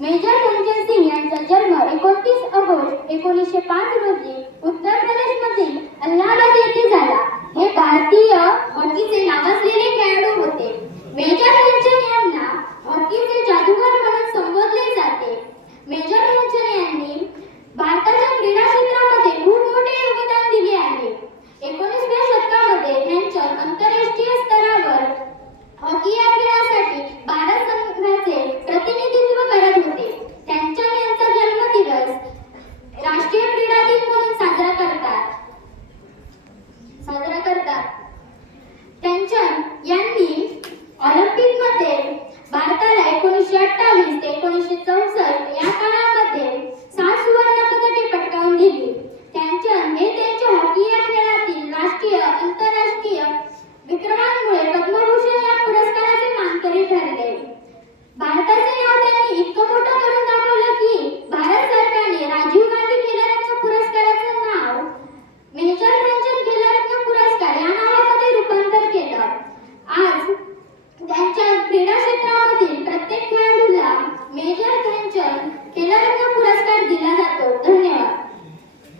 Major Dhyanchand Singh यांचा जन्म 29 August 1905 रोजी उत्तर प्रदेशमधील अल्हाबाद येथे झाला. हे भारतीय हॉकीचे नावाजलेले खेळाडू होते. मेजर ध्यानचंद यांना हॉकीचे